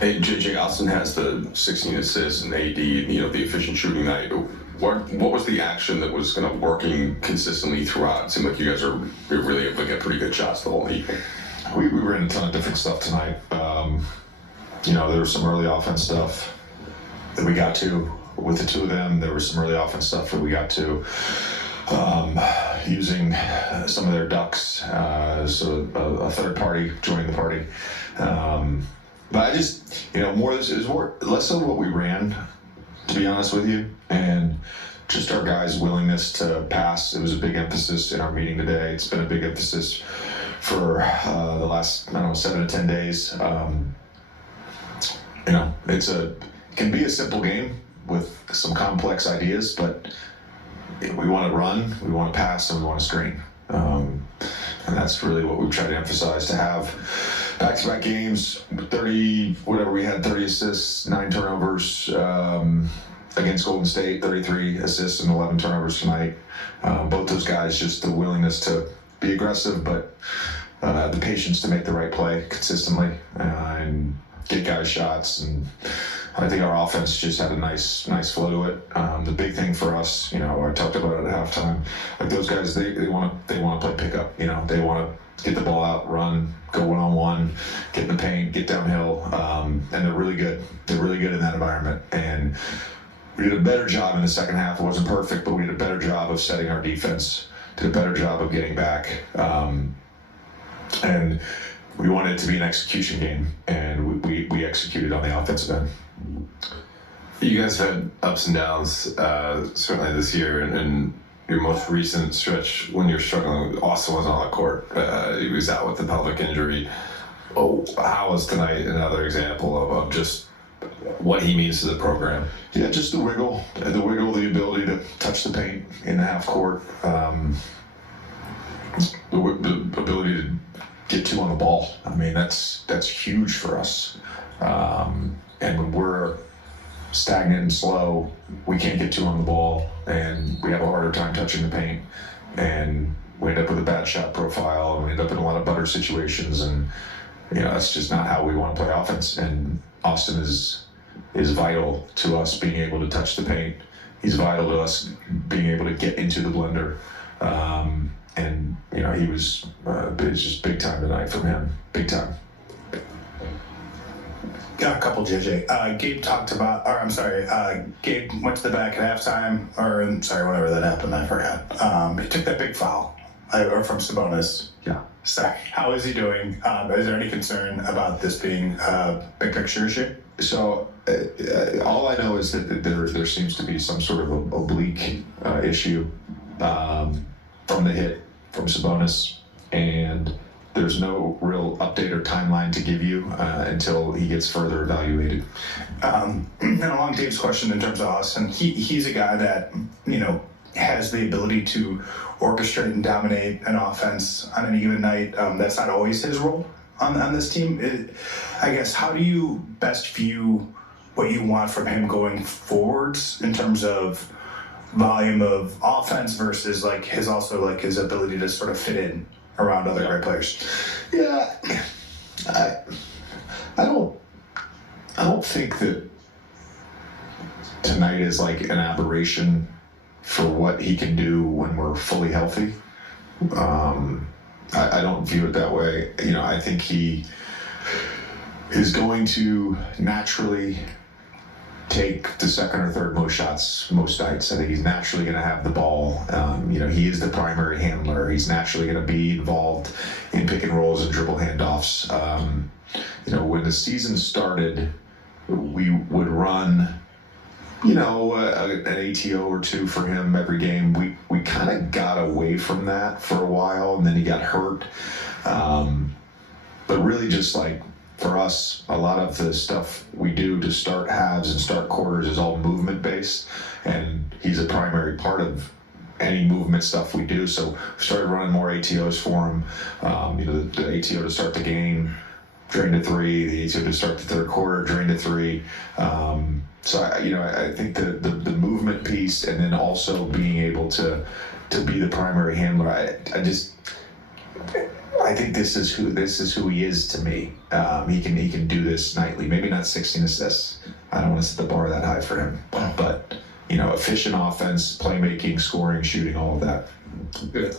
Hey, JJ, Austin has the 16 assists and AD, the efficient shooting night. What was the action that was kind of working consistently throughout? It seemed like you guys are really able to get pretty good shots the whole evening. We ran a ton of different stuff tonight. There was some early offense stuff that we got to with the two of them. There was some early offense stuff that we got to using some of their ducks, so a third party joining the party. But I just, less of what we ran, to be honest with you, and just our guys' willingness to pass. It was a big emphasis in our meeting today. It's been a big emphasis for the last, 7 to 10 days. It can be a simple game with some complex ideas, but we want to run, we want to pass, and we want to screen. And that's really what we've tried to emphasize, to have back-to-back games, 30 assists, 9 turnovers against Golden State, 33 assists and 11 turnovers tonight. Both those guys, just the willingness to be aggressive, but the patience to make the right play consistently and get guys shots. And I think our offense just had a nice flow to it. The big thing for us, I talked about it at halftime. Like, those guys, they want to play pickup. They want to get the ball out, run, go one-on-one, get in the paint, get downhill, and they're really good. They're really good in that environment. And we did a better job in the second half. It wasn't perfect, but we did a better job of setting our defense. Did a better job of getting back. And we wanted it to be an execution game, and we executed on the offensive end. You guys had ups and downs, certainly this year, and your most recent stretch when you're struggling. Austin wasn't on the court. He was out with the pelvic injury. How was tonight another example of just what he means to the program? Yeah, just the wiggle, the ability to touch the paint in the half court, the ability to get two on the ball. I mean, that's huge for us. And when we're stagnant and slow, we can't get two on the ball, and we have a harder time touching the paint, and we end up with a bad shot profile, and we end up in a lot of butter situations, and that's just not how we want to play offense. And Austin is vital to us being able to touch the paint. He's vital to us being able to get into the blender. And he was it's just big time tonight from him. Big time. Got a couple, JJ. Gabe went to the back at halftime, whenever that happened, I forgot. He took that big foul from Sabonis. Yeah. Sorry. How is he doing? Is there any concern about this being a big picture issue? So all I know is that there seems to be some sort of oblique issue from the hit from Sabonis, and there's no real update or timeline to give you until he gets further evaluated. And along Dave's question in terms of Austin, he's a guy that, has the ability to orchestrate and dominate an offense on any given night. That's not always his role on this team. I guess, how do you best view what you want from him going forwards in terms of volume of offense versus his ability to sort of fit in around other great players? Yeah, I don't think that tonight is like an aberration for what he can do when we're fully healthy. I don't view it that way. I think he is going to naturally take the second or third most shots most nights. I think he's naturally going to have the ball. He is the primary handler. He's naturally going to be involved in pick and rolls and dribble handoffs. When the season started, we would run, an ATO or two for him every game. We kind of got away from that for a while, and then he got hurt. But really just for us, a lot of the stuff we do to start halves and start quarters is all movement based, and he's a primary part of any movement stuff we do. So we started running more ATOs for him. The ATO to start the game, drain to three. The ATO to start the third quarter, drain to three. So I think the movement piece, and then also being able to be the primary handler. I think this is who he is to me. He can do this nightly. Maybe not 16 assists. I don't want to set the bar that high for him. But efficient offense, playmaking, scoring, shooting, all of that. Good.